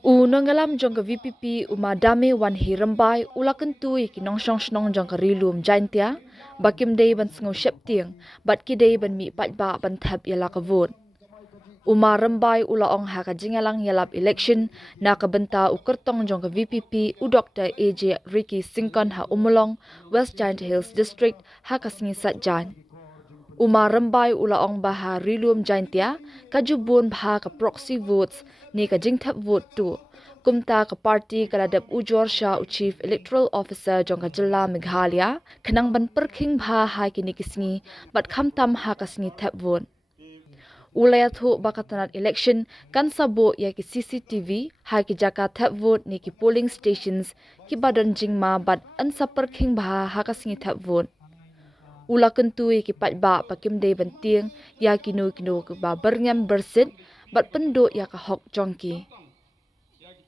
Nanggalam jong ka VPP umadami wan hirambai ulakentui ki nongsong snong jong ka rilum jaintia bakim day ban sngo shepting bat ki day ban mi patba ban thap yala ka vote. Umarambai ulaong haka jingalang yalap election na kabenta ukertong jong ka VPP u Dr. AJ Ricky Singkon ha umulong West Giant Hills District haka singi satjan. Umarambai ulaong baha rilum jaintia kajubun baha ka proxy votes ni ka jingthap vote tu. Kumta ka party kaladap ujor sha u chief electoral officer jong ka jilla Meghalaya kanang ban perking baha hai kini kisngi bat khamtam ha ka singi thap vote. Ulayat hu bakatanat election kan sabo ya ki CCTV hai ki jaka thap vote ni ki polling stations ki badan jingma bat ansa perking baha ha ka singi thap vote. Ula kentui ki patba pakim day banting ya kinu ke ba berngam bersit bat pendo ya ka hok jongki.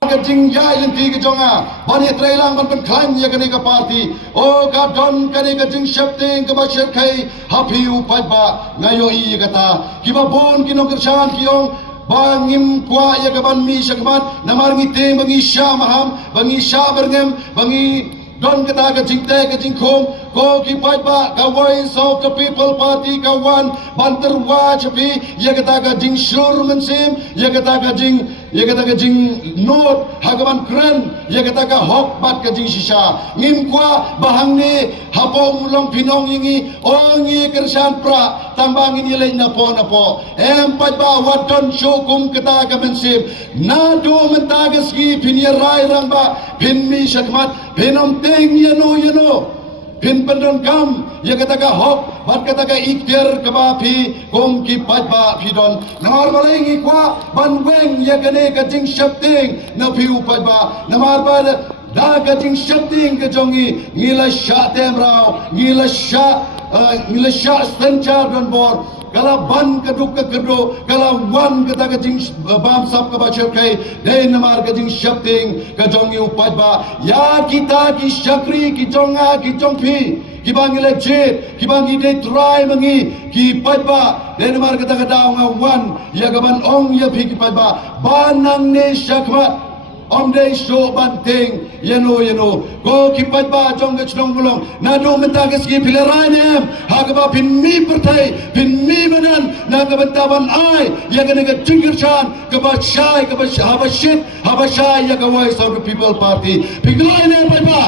Kajing jai lenti ke jonga, bani trailang ban klaim ya kani ka party. O ka don kani ka jing shifting ka ba shirkai happy upaiba ngayo I kata. Kiba bon kinong kershan kiyong bangim kwa ya ka ban mi syakmat namar ngite bangi sya maham bangi sya berngam bangi don kata ka jing te ka jing khom ko ki paiba ka voice of the people party ka wan banter wa chapi ya kata ka jing shur mensim ya kata ka jing not hagaman kren ya kata ka hok bat ka jing shisha ngim kwa bahang ni hapo mulong pinong yingi ongi kersan pra tambang ini lain napo paiba wadon shokum kata ka mensim na do menta ka ski pinyerai rangba pinmi syakmat pinom teng yano pin pendon kam ya kata ka hok bat kata ka iktir ka ba phi kom ki pat ba phi don namar balengi kwa ban weng ya kane ka jing shapting na phi upat ba namar ba da ka jing shapting ka jongi ngila sha tem rao ngila sha sanchar don bor kala ban kaduk ka kedo kala wan kata ka jing bam sap ka bachar kai dei namar ka jing shapting ka jongi upat ba ya kita ki shakri ki jonga ki jongphi ki bangi legit ki bangi de try mangi ki pat ba dei namar kata ka daw nga wan ya ka ban ong ya phi ki pat ba banang ne shakmat Om day show banting yano go kipat ba jong ke chnong bulong na do menta ke ski pilarainem hagaba pin mi pertai pin mi banan na ka benta ban ai ya ke ne tingir chan ka ba shai ka ba haba shai ya ka voice of the people party piglaine pa ba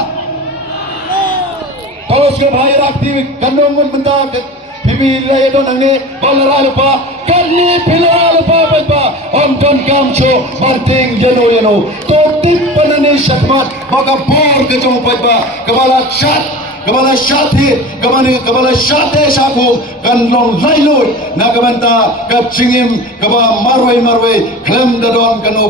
Talos ke bhai rakti kanong menta ke Pimi lay don angni balara lupa karni pilara lupa pa om don gamcho marting yano to tip panani syakmat maka bor ke jong pa kepala shat hi kepala shat saku kan long lailoi na kabanta ka chingim kaba marwai klem dadon kano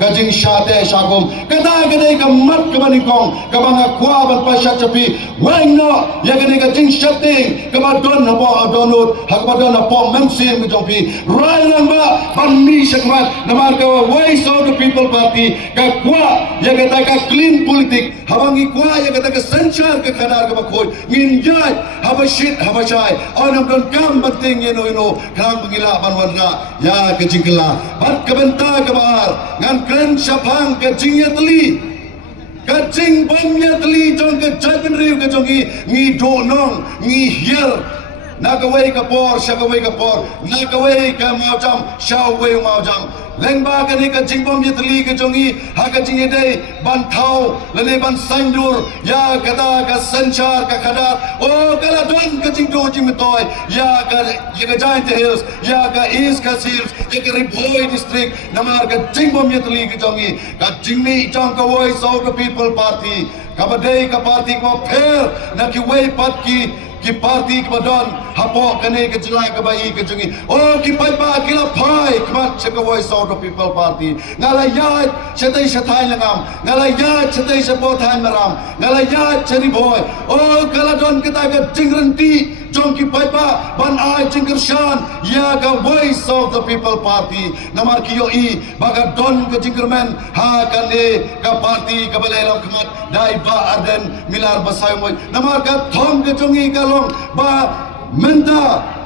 ka jing shat sakum kada ka mat kabani kong kabanga kwa ban pa shat chapi wang no ya ka jing shating kaba don na bo donut hakba don na po memsim ke jong pi rai ramba ban mi syakmat namar ka voice of the people party ka kwa ya ka clean politik habangi kwa ya ka sanchar ka kadar ka bakoi ngin jai haba chai onam don kam bating yano kang mengila ban warna ya ke jingla bat ka benta ka bar ngan kren sapang ka jingya teli kacing bomnya teli jong ke jagan riu ke jongi ngi do nong ngi hier nagaway ka por shagaway ka por nagaway ka maujam shaway maujam lengba ka ni ka jingbom yetli ka jongi ha ka jinge dei ban thau lele ban sandur ya kada ka sanchar ka kada o kala don ka jingdo jimtoy ya ka Giant Hills ya ka East ka Hills ya ka Ripoy district namar ka jingbom yetli ka jongi ka jingmi jong ka voice of the people party ka badai ka party ko pher na ki way pat ki party ki badon hapo kane ke jelai ka bai ke jungi o ki pai ba ki la pai kmat che ka voice of the people party ngala ya chetai shathai langam ngala ya chetai sabo thai maram ngala ya cheri boy o kala don kita ka jingranti jong ki pai ba ban ai jingkershan ya ka voice of the people party namar ki yo I baga don ka jingkerman ha kane ka party ka balai kmat dai ba arden milar basai moy namar ka thom ke jungi ka long ba menta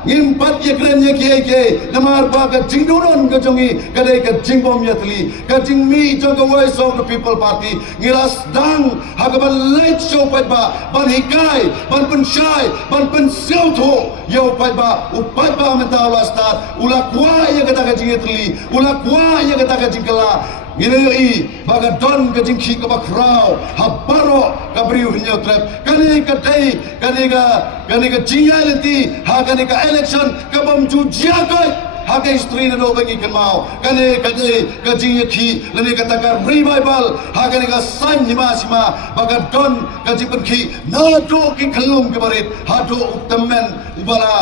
ngimpat ye kren ye ke namar ba ka jingduron ka jongi kadai ka jingbom yatli ka jingmi jong ka voice of the people party ngilas dang hagaban light show pat ba ban hikai ban pen shai ban pen siau tho yo pat ba upat ba mental start ulak wa ye kata ka jingetli ulak wa ye kata ka jingkala Gilai baga don ka jingki ka bakrao habaro ka briu hinyo trap kani ka dai kani ka jingai lenti ha kani ka election ka bom ju jia kai ha ka history na do bangi kan mau kani ka dai ka jingki lani ka takar revival ha kani ka san hima sima baga don ka jingpan ki na do ki khalum ke barit ha do uptamen ubala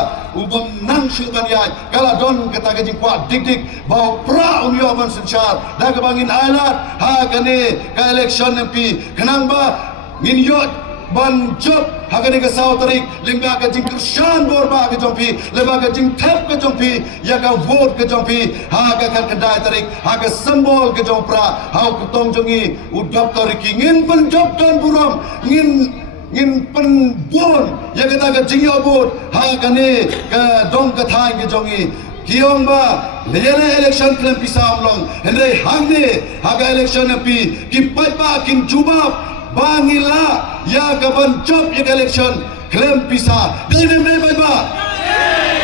ubam nang syuban ya kala don kata ka jingkwa dik dik bau pra umyo man senchar da ka bangin ailat ha kani ka election MP kenang ba min yot ban job ha kani ka saw tarik lingga ka jing krishan borba ka jompi leba ka jing thep ka jompi ya ka vote ka jompi ha ka kan kedai tarik ha ka symbol ka jompra ha ka tong jongi udap tarik ngin pen job don buram ngin pen bon ya kata ka jing yo bot ha kani ka dong ka thai ka jongi kiong ba leyana election klem pisam long hendre hangne ha ka election pi ki pai ba kin jubab bangila ya ka ban job ya ka election klem pisa dine me pai ba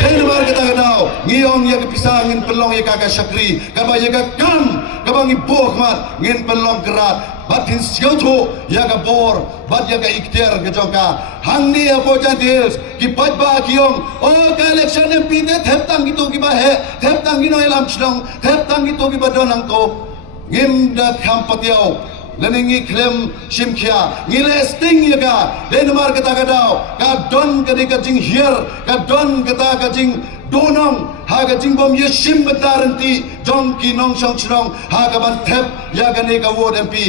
dine mar kata kadao ngiong ya ka pisa ngin pelong ya ka syakri ka ba ya ka kam ka bangi bok mat ngin pelong kerat batin siau tu ya ka bor bat ya ka ikhtiar ka jongka hangni apo jadils ki pat ba kiong o ka election MP de thep tang gitu ki ba he thep tang gi no elam chnong thep tang gitu ki ba donang ko ngim da kham patiao laningi klem shimkhia ngile sting ya ka denmar kata kadao ka don ka de ka jing hier ka don kata ka jing donong ha ka jing bom ye shim bataranti jong ki nong shong chnong ha ka ban thep ya ka ne ka ward MP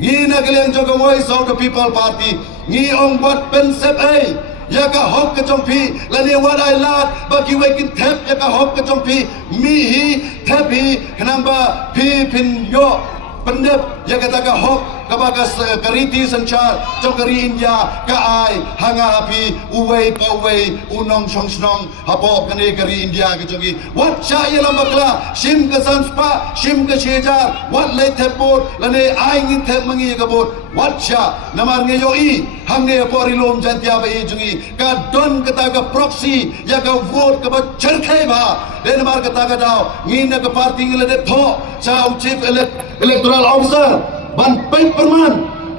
ngi na kalian joga voice of the people party ngi ong buat pensep ya ka hok ka jompi lani what I lat bagi wekin thep ya ka hok ka jompi mi hi thep hi kenamba pi pin yo pendep ya kata ka hok ka bagas kariti sanchar jong kari India ka ai hanga api uwei pa uwei unong shong snong hapo kani kari India ke jogi wat cha ya lambakla shim ka sanspa shim ka shejar wat lai thepot lane ai ngin thep mangi ka bot wat cha namar nge yo I hangne pori lom jantia ba I jungi ka don kata ka proxy ya ka vote ka ba charkhai ba den mar kata ka dao ngin ka party ngile de tho cha chief electoral officer ban pai perman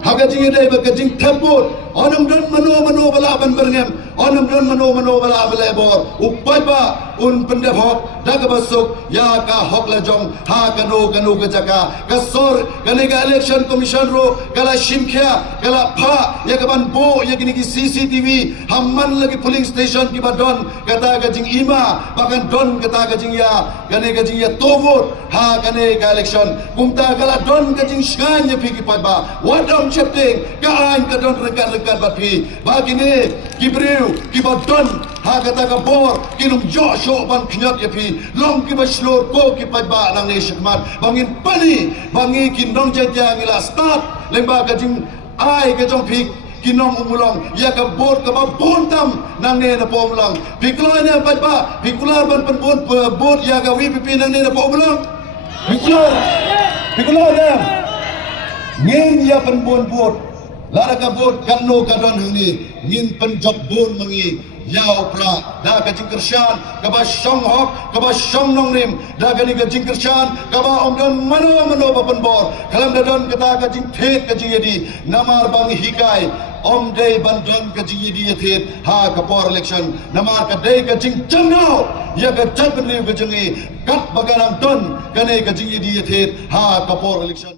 haga jingi dai ba ka jing thepot onam don mano bala ban berngem onam don mano bala bala bor upai ba un pendep hok daga basuk ya ka hok la jong ha kanu ka jaka ka sor kani ka election commission ro kala shimkhia kala pha ya ka ban bo ya kini ki CCTV hamman lagi polling station ki badon kata ka jing ima bahkan don kata ka jing ya kani ka jing ya tovot ha kani ka election kumta kala don ka jing shan ya phi ki ba wadom chepting ka an ka don rekan bat phi bagini kibriu ki badon ha kata ka bor kinum Joshua ban knyat ya pi long ki baslor ko ki ba nang ne shikmat bangin pani bangi ki nong jaja ngila start lemba ka jing ai ka jong pi ki nong umulong ya ka bor ka ba bontam nang ne na pomlang piklo ne ba pikular ban pen bor ya ka VPP nang ne na pomlang pikular ne ngin ya pen bot lara ka bot kanno ka don huni ngin pen job bon mangi yau pra da ka jingkershan ka ba shong hok ka ba shong nong rim da ka ni ka jingkershan ka ba om don mano papan bor kalam da don kata ka jing thet ka jing yedi namar bang hikai om dei ban don ka jing yedi thet ha ka por election namar ka dei ka jing changno ya ka chat ban ri ka jingi kat bagarang don ka ne ka jing yedi thet ha ka por election